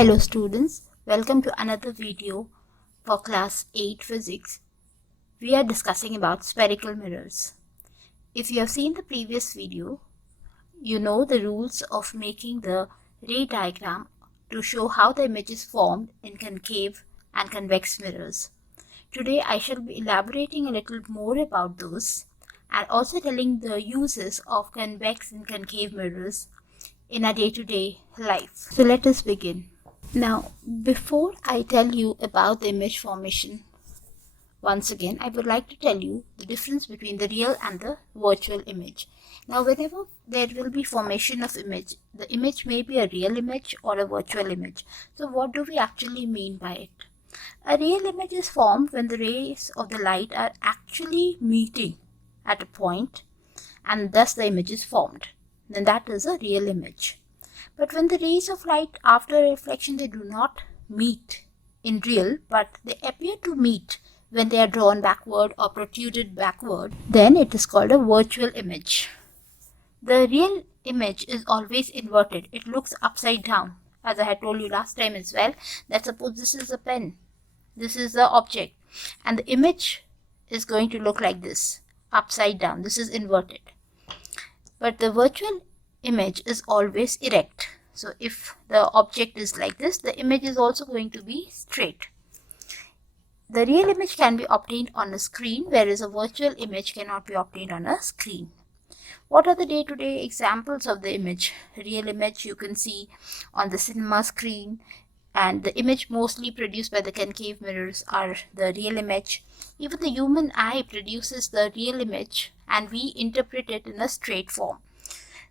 Hello students, welcome to another video for class 8 physics. We are discussing about spherical mirrors. If you have seen the previous video, you know the rules of making the ray diagram to show how the image is formed in concave and convex mirrors. Today I shall be elaborating a little more about those and also telling the uses of convex and concave mirrors in our day-to-day life. So let us begin. Now, before I tell you about the image formation, once again, I would like to tell you the difference between the real and the virtual image. Now, whenever there will be formation of image, the image may be a real image or a virtual image. So, what do we actually mean by it? A real image is formed when the rays of the light are actually meeting at a point, and thus the image is formed. Then that is a real image. But when the rays of light after reflection, they do not meet in real, but they appear to meet when they are drawn backward or protruded backward, then it is called a virtual image. The real image is always inverted. It looks upside down. As I had told you last time as well, that suppose this is a pen, this is the object, and the image is going to look like this, upside down. This is inverted. But the virtual image is always erect. So if the object is like this, the image is also going to be straight. The real image can be obtained on a screen, whereas a virtual image cannot be obtained on a screen. What are the day-to-day examples of the image? Real image you can see on the cinema screen, and the image mostly produced by the concave mirrors are the real image. Even the human eye produces the real image and we interpret it in a straight form.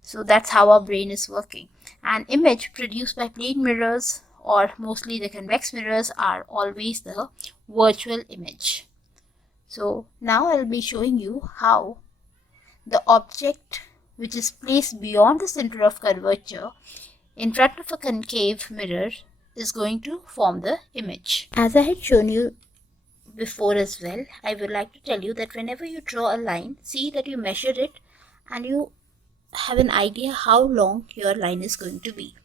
So that's how our brain is working. An image produced by plane mirrors or mostly the convex mirrors are always the virtual image. So now I'll be showing you how the object which is placed beyond the center of curvature in front of a concave mirror is going to form the image. As I had shown you before as well, I would like to tell you that whenever you draw a line, see that you measure it and you have an idea how long your line is going to be.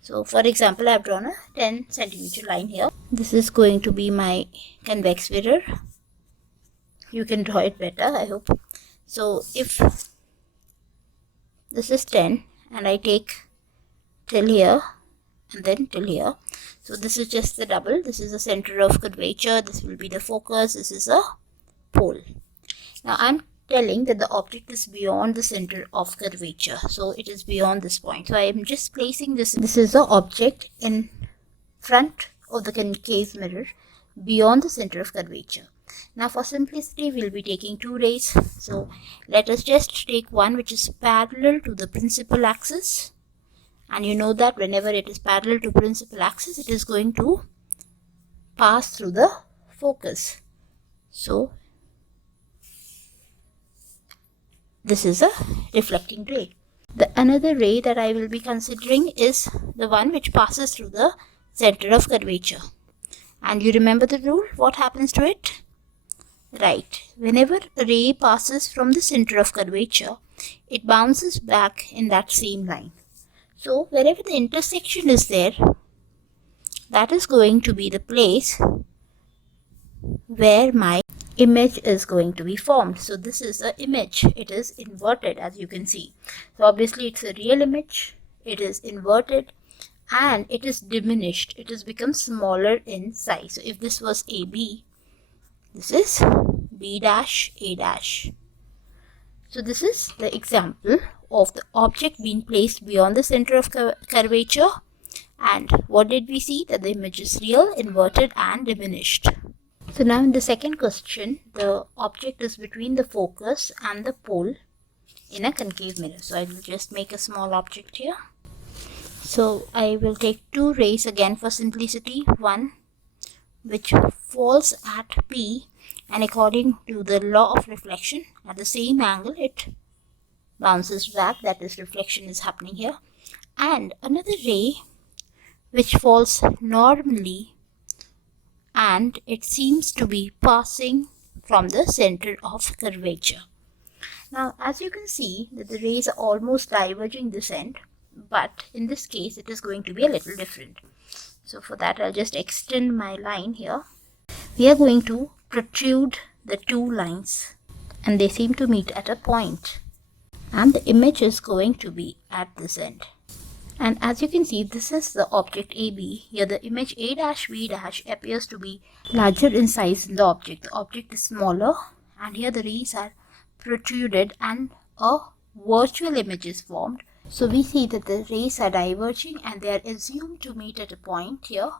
So for example, I have drawn a 10 centimeter line here. This is going to be my convex mirror. You can draw it better, I hope. So if this is 10 and I take till here and then till here, so this is just the double. This is the center of curvature, this will be the focus, this is a pole. Now I'm telling that the object is beyond the center of curvature, so it is beyond this point. So I am just placing this is the object in front of the concave mirror beyond the center of curvature. Now for simplicity we'll be taking two rays, so let us just take one which is parallel to the principal axis, and you know that whenever it is parallel to principal axis it is going to pass through the focus. So this is a reflecting ray. The another ray that I will be considering is the one which passes through the center of curvature. And you remember the rule? What happens to it? Right. Whenever a ray passes from the center of curvature, it bounces back in that same line. So wherever the intersection is there, that is going to be the place where my image is going to be formed. So this is the image. It is inverted, as you can see. So obviously it's a real image. It is inverted and it is diminished. It has become smaller in size. So if this was AB, this is B dash A dash. So this is the example of the object being placed beyond the center of curvature. And what did we see? That the image is real, inverted and diminished. So now in the second question, the object is between the focus and the pole in a concave mirror. So I will just make a small object here. So I will take two rays again for simplicity. One which falls at P, and according to the law of reflection, at the same angle it bounces back, that is reflection is happening here. And another ray which falls normally and it seems to be passing from the center of curvature. Now as you can see that the rays are almost diverging this end, but in this case it is going to be a little different. So for that, I'll just extend my line here. We are going to protrude the two lines, and they seem to meet at a point, and the image is going to be at this end. And as you can see, this is the object AB. Here the image A-B- appears to be larger in size than the object. The object is smaller, and here the rays are protruded and a virtual image is formed. So we see that the rays are diverging and they are assumed to meet at a point here,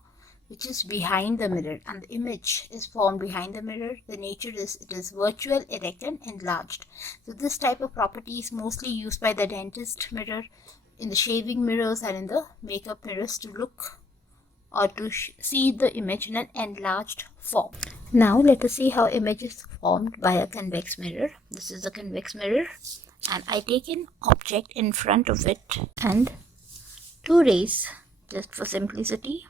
which is behind the mirror, and the image is formed behind the mirror. The nature is it is virtual, erect, and enlarged. So this type of property is mostly used by the dentist mirror, in the shaving mirrors, and in the makeup mirrors to look or to see the image in an enlarged form. Now let us see how image is formed by a convex mirror. This is a convex mirror, and I take an object in front of it and two rays, just for simplicity.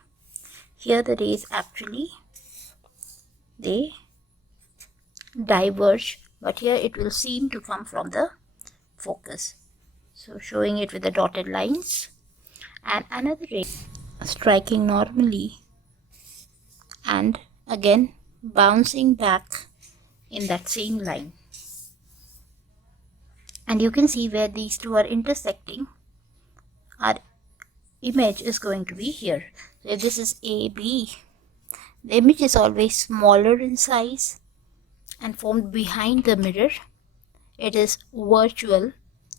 Here the rays actually they diverge, but here it will seem to come from the focus. So showing it with the dotted lines, and another ray striking normally and again bouncing back in that same line. And you can see where these two are intersecting, our image is going to be here. So if this is AB, the image is always smaller in size and formed behind the mirror. It is virtual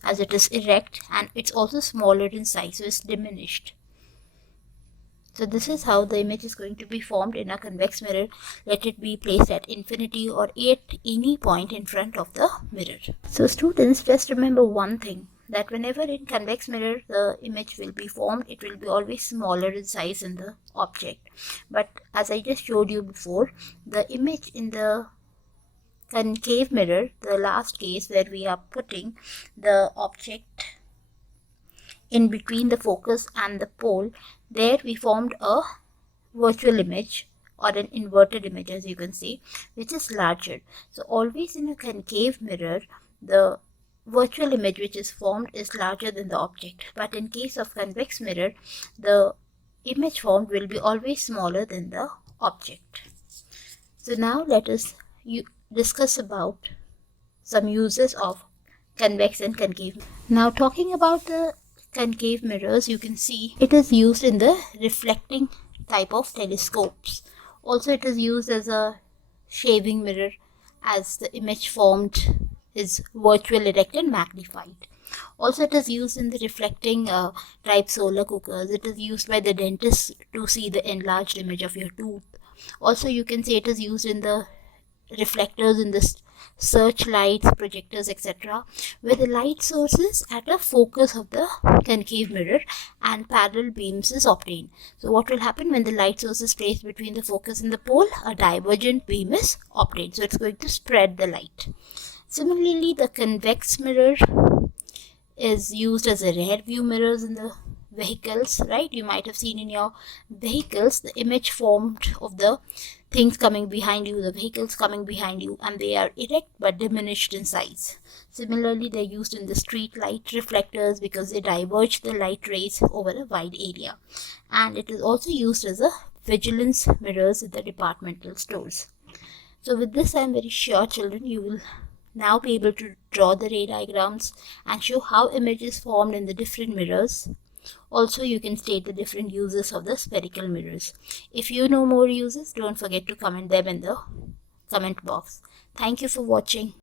as it is erect, and it's also smaller in size, so it's diminished. So this is how the image is going to be formed in a convex mirror. Let it be placed at infinity or at any point in front of the mirror. So students, just remember one thing, that whenever in convex mirror the image will be formed, it will be always smaller in size than the object. But as I just showed you before, the image in the concave mirror, the last case where we are putting the object in between the focus and the pole, there we formed a virtual image or an inverted image, as you can see, which is larger. So always in a concave mirror, the virtual image which is formed is larger than the object, but in case of convex mirror, the image formed will be always smaller than the object. So now let us discuss about some uses of convex and concave. Now talking about the concave mirrors, you can see it is used in the reflecting type of telescopes. Also it is used as a shaving mirror, as the image formed is virtual, erect, and magnified. Also it is used in the reflecting type solar cookers. It is used by the dentist to see the enlarged image of your tooth. Also you can see it is used in the reflectors in the searchlights, projectors, etc., where the light source is at a focus of the concave mirror and parallel beams is obtained. So what will happen when the light source is placed between the focus and the pole? A divergent beam is obtained, so it's going to spread the light. Similarly, the convex mirror is used as a rear view mirrors in the vehicles, right? You might have seen in your vehicles the image formed of the things coming behind you, the vehicles coming behind you, and they are erect but diminished in size. Similarly, they're used in the street light reflectors because they diverge the light rays over a wide area. And it is also used as a vigilance mirrors in the departmental stores. So with this, I'm very sure, children, you will now be able to draw the ray diagrams and show how images formed in the different mirrors. Also, you can state the different uses of the spherical mirrors. If you know more uses, don't forget to comment them in the comment box. Thank you for watching.